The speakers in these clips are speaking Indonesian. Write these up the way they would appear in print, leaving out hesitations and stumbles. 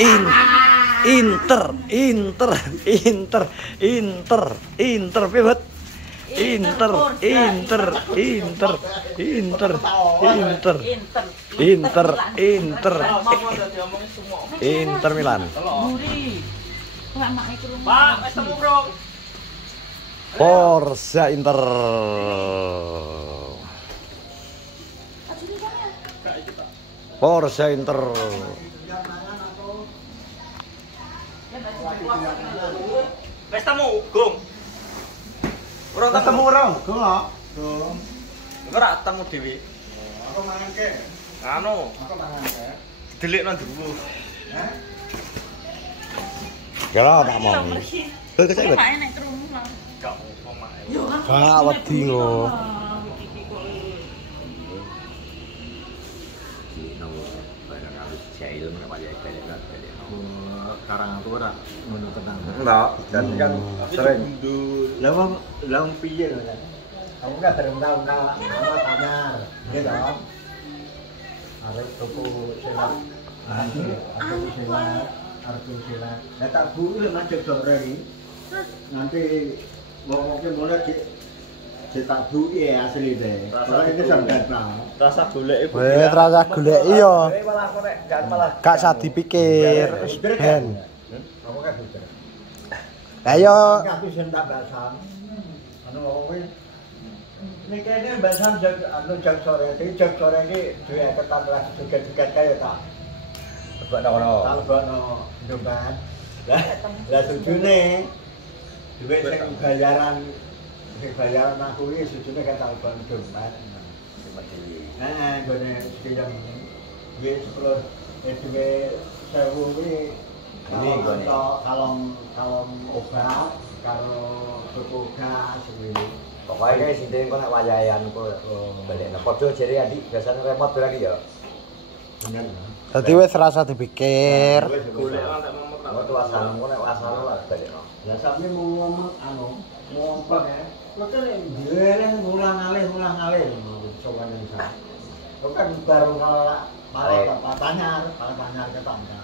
Inter pivot. Inter Milan. Pak, wis temu, Bro. Forza Inter. Forza Inter. Wis temu, Gong. Urung ketemu urung, Gong kok. Gong. Ora temu dhewe. Aku mangan ke. Anu, Aku mangan ke. delikno dhuwur. Hah? Kira tak mau. Kowe kecek. Pak nek krungu lah. Gak apa-apa, Mak. Yo kan. Gak wedi kok. Karang aku ora ngono tenang. Enggak, jadi kan sering. Lah wong piye lho kan. Aku kan dereng tau sama tanyar. Nggih to. Arek tuku silat. Aku silat, arep silat. Lah tak buku lek macet sore iki. Nanti wong-wong ki mulai tak buki asli deh. Ora iki sampeyan ta. Rasa golek iku. Wes rasa goleki yo. Malah kok nek gak malah Gak usah dipikir. Ben. Apa kan buter. Ayo. Aku sing tak basan. Anu wong kuwi mikirnya basan jag sore iki duwe ketan lah juga kaya ta. Ono. Talbono ndobat. Lah sujune duwe sing bayaran aku iki sujune kan talbon ndobat. Nah, gone sing duwe 10 duwe 1000 kuwi ini kalong obat karo tuku gas kuwi. Pokoknya sini kok nek wayahan kok balekno. Padha jere Andi biasane remote lagi ya. Bener. Dadi wis rasa dipikir. Golek lan tak memot. Waktu wasanmu nek wasanmu lah balekno. Lah sampe mau ngomong mau apa ya? Kok ndeleh ngulang alih coba yang saya. Kok kan baru malah tanyar ke tangga.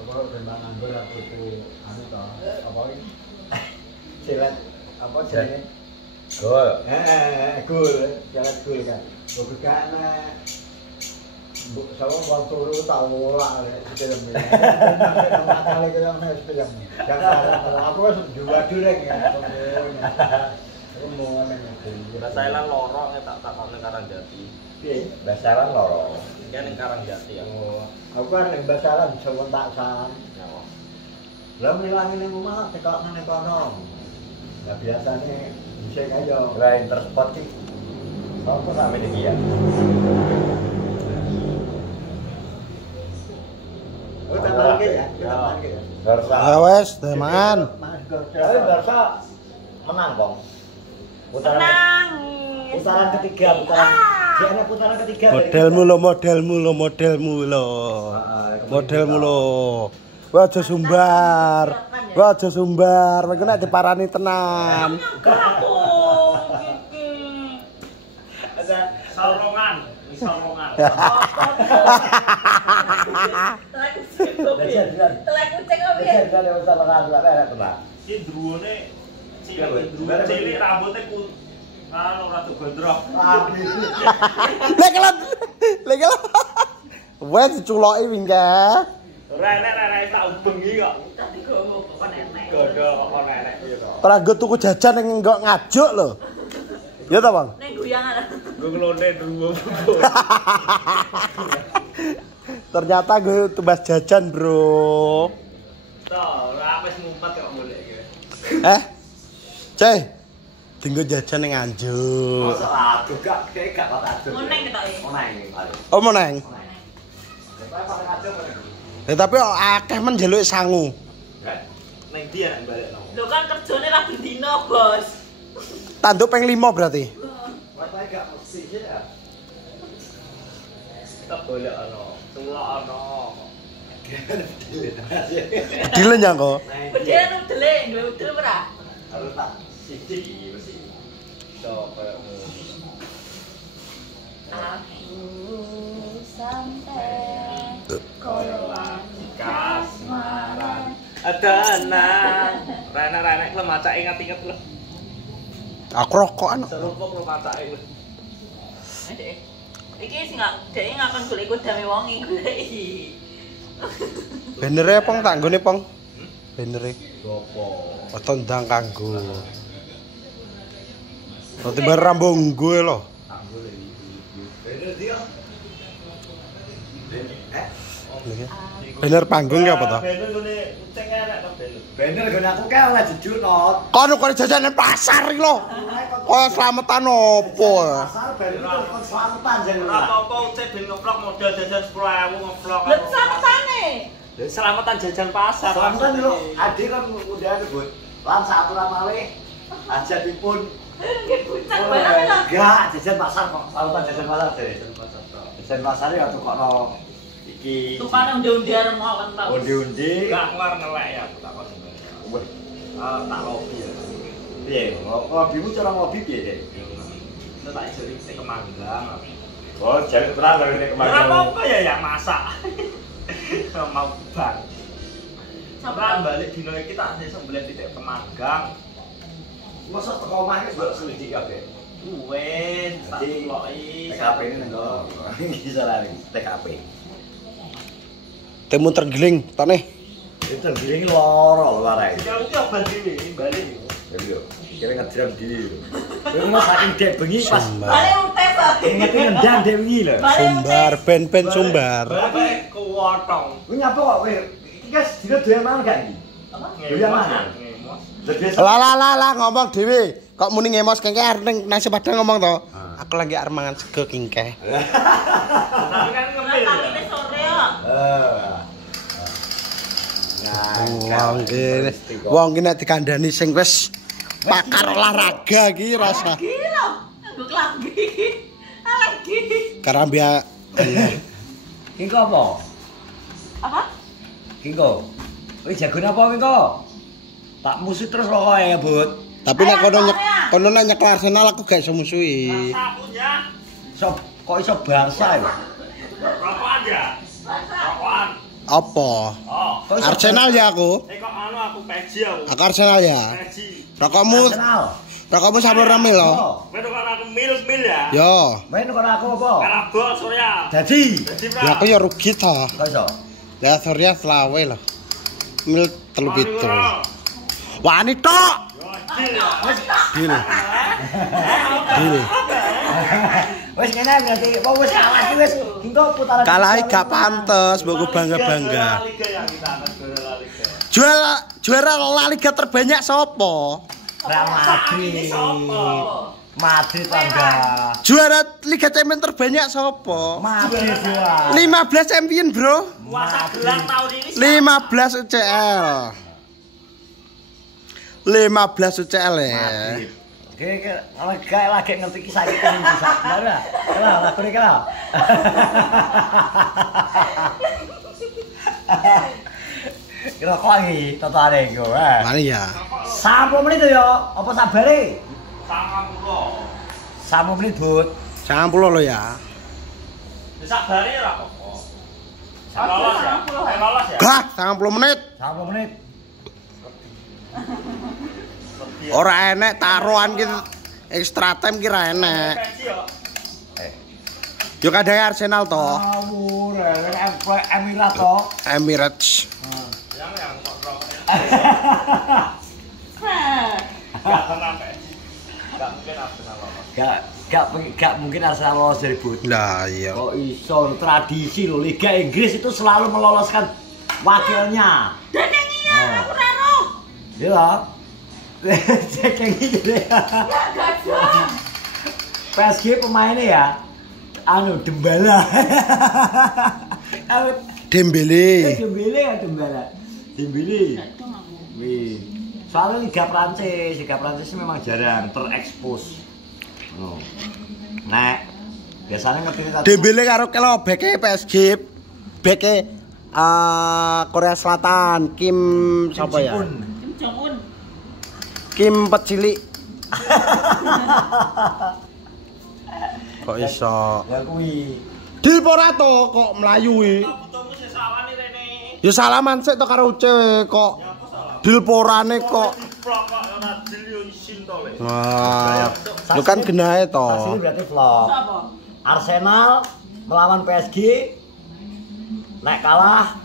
Apa benda nganggur aku itu anu to, apa iki? Silat apa jenenge? Gol. Gol, jalan gol kan. Kok gak sama wong turu tau ora film iki. Nek kali kita wis film. Jangan aku wis dua-dureng ya. Mau ngene. Basailan loro tak takone Karangjati. Piye? Basaran loro. Iki ning Karangjati ya. Aku kan ning basaran bisa kontaksan. Ya. Lah milangi ning omah tekok nang kono. Lah biasane bisa kaya Lah interspot ki. Apa sampe iki ya? Oh, tak ya. Barca. Wes, teman. Tapi Barca menang, Bang. Putaran ketiga. Dia putaran ketiga. Modelmu lo. Wah aja sumbar. Kowe nek diparani tenan. Ada salrongan. Telek kucing kok piye? Ki druwone cilik rambutnya anu rada gondrong. Lek kelot. Wes diculoki wingke. Ora enek tak ubengi kok. Tadi gowo kok enek. Godhol kok enek piye to. Teranggo tuku jajan ning nggo ngajuk lho. Ya ta, Bang? Ning guyangan. Gue ngelonde druwo. Ternyata gue tumbas jajan, Bro. Toh, ora wis ngumpet kok golek iki. Ceh. Dinggo jajan ning Nganjuk. Masa aduh gak kok aduh. Neng ketoke. Oh, mau neng. Tapi akeh men njaluk sangu. Ning ndi nek balekno? Lho kan kerjane ra bendino, Bos. Tanduk ping 5 berarti. Wae gak mesti ya. Kita golek ono, tulok ono. Dilen ya kok. Bedhe udele, duwe udel ora? Harus tak siji mesti. So, koyo Aku sampai koyo lan tenang. Renek-renek lo maca ingat-ingat lo. Aku rokokan. Serupuk lo maca itu. Iki sing dhek ngakon golek kodame wong iki goleki. Benere pong tak nggone pong. Benere. Gopo. Atau ndang kanggo. Nanti bar rambung gue lo. Bener panggung ya apa toh? Bener gone cek arek to bener. Bener gone aku kae oleh jujur not. Kono kok jajan nang pasar iki lho. Kaya selamatan opo? Pasar bener kon selamatan jenenge. Ora apa-apa cek ben ngevlog modal jajan 10.000 ngevlog. Lha samatane. Selamatan jajan pasar. Selamatan lho, ade kan udah nyebut. Lan saaturan malih ajatipun Nggih pucang barang lho. enggak jajan pasar kok. Selamatan jajan pasar deh. Jajan pasar ya tukokno iki. Tukane undi-undi arep mawon ta. Undi-undi. Gak ngar ngelek ya aku takon. Wah, Tak lobi ya. piye? Lobimu cara lobi piye, Dek? Itu tak iso iki kemanggang. Oh, jare terang karo nek Ora kemarin. apa-apa ya yang masak. Mau bang. Sampai balik dino iki tak sesuk mbeleh titik kemanggang. Masa teko omahke mbok selidiki kabeh. Wes, tak loki. TKP ini nang iki salah TKP. Temu tergeling, tane. Itu giling loro lho warai. Kalau itu obat dhewe balik. Ya lho, kira ngedram dhewe. Kowe ngono saking dek bengi pas Bale utes ae. ngeti ngendang dek wingi lho. Sumbar, ben sumbar. Balik kuwotong. Kowe nyapa kok kowe? Iki guys dina doyan mangan gak iki? Doyan mangan. Lah ngomong dhewe. Kok muni ngemos kengke ning nasi padang ngomong to. Aku lagi arep mangan sego kingkeh. Tapi kan ngemil. Tapi sore ya. Wong ki nek dikandani sing wis pakar olahraga iki rasa. Gila. Nggo klambi. Lagi. Karambia. Kingko apa? Apa? Kingko. Kowe jagone apa kingko? Tak musuh terus kok ya, Bud. Tapi nek kono nyek Arsenal aku gak iso musuhi. Sapunya. Kok iso Barca ya? Rokokan ya? Rokokan. Apa? Oh. Kok iso Arsenal ya aku. Kok anu aku peji aku. Aku Arsenal ya. Peji. Arsenal. Rokokmu sampe rame lho. Kowe kan aku mil ya. Yo. Main karo aku apa? Karabol Surya. Dadi. Ya aku ya rugi to. Kok iso? Ya Surya selawe lho. Mil 3-7. Wani tok. Deal. Deal. Wes kene berarti apa wis kalah iki wis kingko putaran. Kalah gak pantes, mbokku bangga-bangga. Liga yang kita akan juara La Liga. Juara La Liga terbanyak sapa? Real Madrid. Madrid tangga. Juara Liga Champions terbanyak sapa? Madrid juara. 15 champion, Bro. Puasa gelar tahun ini 15 UCL. 15 UCL ya. Oke, gak lagi ngerti kisah iki kan bisa. Lah, lagu iki lah. Kira kok iki totale iku. Mana ya? 30 menit ya, apa sabare? 90. 30 menit, Bud. 90 lo ya. Bisa bari ora apa-apa. Lolos ya. Lolos ya. Gah, 90 menit. 30 menit. Ora enek taruhan ki extra time ki ra enek. Peji yo. Yo kadang Arsenal to. Ngawur, Emirat to. Emirates. Yang kok rokok. Hah. Gak pernah peji. Gak mungkin Arsenal lolos. Gak mungkin Arsenal lolos dari Bud. Lah iya. Kok iso tradisi lho Liga Inggris itu selalu meloloskan wakilnya. Dan yang iya, aku raro. Iya. Cek yang ini deh. Gak ada. PSG pemainnya ya. Anu Dembala. Dembele. Dembele ya Dembala. Dembele. Wih. Soalnya Liga Prancis memang jarang terekspos. Oh. Nek biasanya ngerti tadi. Dembele karo kelo beke PSG. Beke Korea Selatan, Kim sapa ya? Kim Jong Un. Kim Pecilik. Kok iso? Ya kuwi. Di ora to kok mlayu iki. Butuhmu sesawani rene. Ya salaman sik to karo Uce kok Dil porane kok. Vlog kok ora dil yo isin to le. Wah. Lu kan genahe to. Asli berarti vlog. Siapa? Arsenal melawan PSG. Nek kalah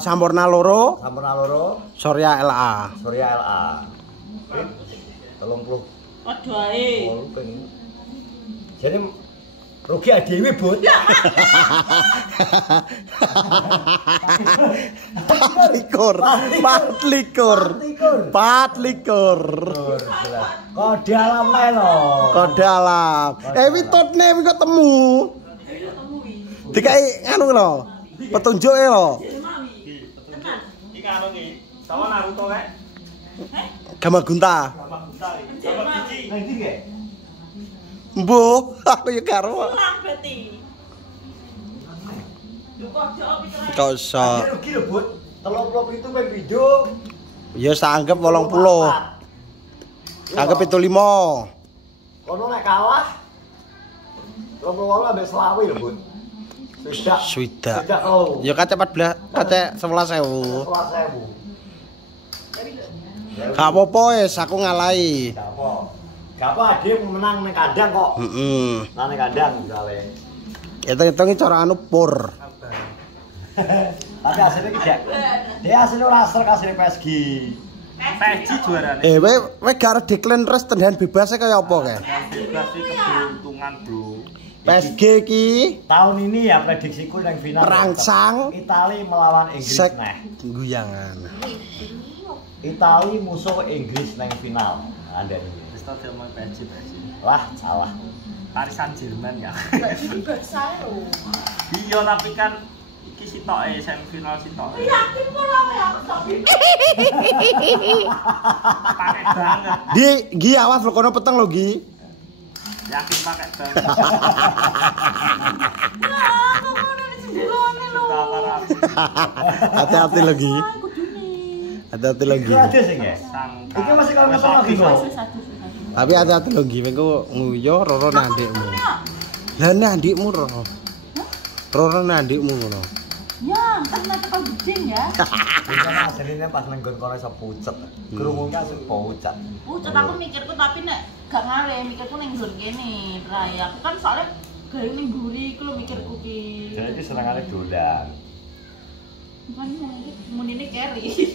Sampurna loro, Sampurna loro, Surya LA. Surya LA. 30. Waduh ae. Jadi rugi dhewe, Bud. Pat likur. Kode alam ae lho. Kode alam. Witutne wis ketemu. Dikai anu lho. Petunjuke lho. Iki karo iki. Sawo Naruto kae. Gamagunta. Sama biji. Nang ndi ge? Mbuh, aku ya karo. Kurang berarti. Lho kok jauh pikiran. Kok iso. Rugi lho, Bud. 37 ping video. Ya sanggep 80. Anggap itu 5. Kono nek kalah 38 ambek selawi lho, Bud. Swidak. Swidak oh. Ya kace 14, kace 11.000. 11.000. Gak apa-apa wis, aku ngalahi. Gak apa. Gak apa dia menang ning kandang kok. Heeh. Nah ning kandang misale. Hitung-hitungi cara anu pur. Tapi hasilnya tidak. Dia hasilnya ora asal kasih PSG. PSG juarane. Kowe gak declare res tendahan bebasnya kaya apa kae? Bebas iki keberuntungan, Bro. PSG ki Tahun ini ya prediksiku yang final perangsang Itali melawan Inggris sek neh. guyangan. Itali musuh Inggris nang final. Ada ini. Wis tak mau PSG. Lah, salah. Paris Saint-Germain ya. Jadi besar lho. Iya tapi kan iki sitoke semifinal sitoke. Yakin ora ya tapi. Pakai banget. Gi awas lo kono peteng lo Gi. Yakin pakai banget. Nah, kok ngono di jendelane lho. Hati-hati lo Gi. Hati-hati lo Gi. Iki ada sing ya. Sangka. Iki masih kalau musuh lagi kok. Tapi hati-hati lo Gi, engko nguyo roro nang ndekmu. Lah nang ndekmu roro. Roro nang ndekmu ngono. Ya, kan mati kau gedeng ya. Ini hasilnya pas nenggon kono iso pucet. Krungunya asli pucet. Pucet aku mikirku tapi nek gak ngare mikirku ning nggon kene. Raya aku kan soalnya gawe ning mburi iku lho mikirku ki. Jadi senengane dolan. Bukan munine carry.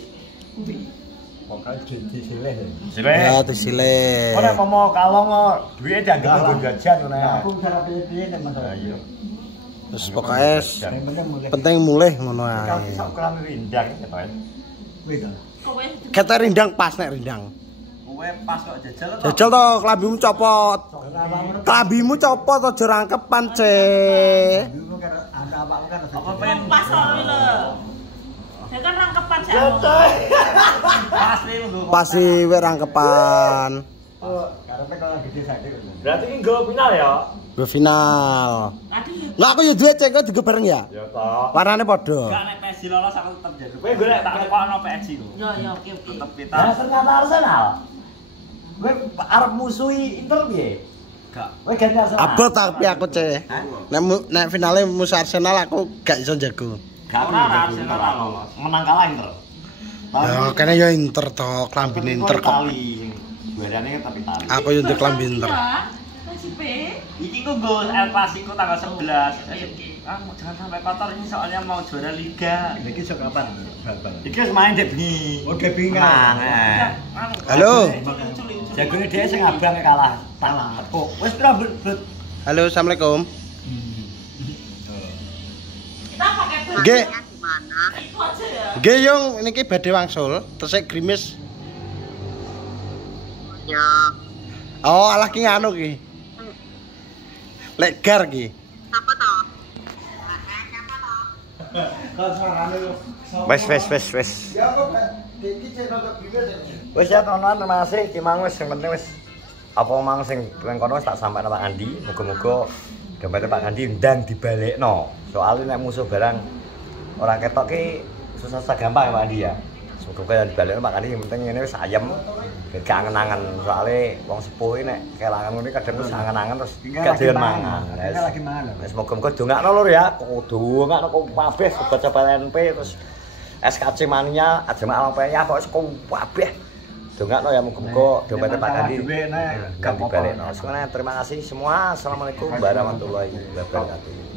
Pokoknya disilih. Ya disilih. Ora mau kalong duwe dianggap nggo jajan ngono. Aku cara pilih-pilih nek Mas. Iya. Terus pokoknya penting mulih ngono ae. Sak ukuran rindang ketoke. Wih to. Kowe Kata rindang pas nek rindang. Kowe pas kok jajal to. Jajal to klambimu copot. Klambimu copot aja rangkepan, Ce. Dulu kan ada apa kan Apa pengen pas soalnya lho. Ya kan rangkepan sih. pas nih lho. Pas we rangkepan. karepe kalau gede sakit. Berarti ini go final ya? Gue final. Tadi Nggak aku ya duwe cek kok juga bareng ya. Ya toh. Warnane padha. Gak nek PSG lolos aku tetep jadi. Kowe golek tak tekokno PSG lho. ya oke. Tetep kita. Nah, ternyata Arsenal. Kowe arep musuhi Inter piye? Gak. Kowe ganti Arsenal. Abot tapi aku cek. Nek finale musuh Arsenal aku gak iso jago. Gak Ora Arsenal lolos. Menang kalah Inter. Ya kene ya Inter to, klambine Inter kok. Juarane tapi tali. Aku yo ndek klambi Inter. Masih P. Iki ku go El Clasico tanggal 11. Ayo Ki. Jangan sampai kotor ini soalnya mau juara liga. Iki sok kapan bal-bal? Iki wis main dek bengi. Oh, dek bengi. Menang. Halo. Jagone dhewe sing abang kalah. Tangan tepuk. Wis pira Bud? Halo, Assalamualaikum. Kita pakai baju Ge. gimana? Itu aja ya. Ge yung niki badhe wangsul, terus grimis. Ya, Oh, alah ki nganu ki. Lek gar ki. apa toh? Wes. Ya kok iki cek nonton grimis. Wis ya tenan masih iki mang wis sing penting wis apa mang sing nang kono wis tak sampaikan Pak Andi. Muga-muga gambarnya Pak Andi ndang dibalekno. Soale nek musuh barang ora ketok ki susah gampang ya Pak Andi ya. Semoga dibalekno Pak Andi yang penting ngene wis ayem. Gak angen-angen soale wong sepuh iki nek kelangan ngene kadang wis angen-angen terus gak doyan mangan. Tinggal lagi mangan. Wis muga-muga dongakno lur ya. Dongakno kok kabeh baca PNP terus SKC Mania, Ajeng Alang Penya pokoknya kabeh. Dongakno ya muga-muga dompete Pak Dadi. Terima kasih semua. Assalamualaikum warahmatullahi wabarakatuh.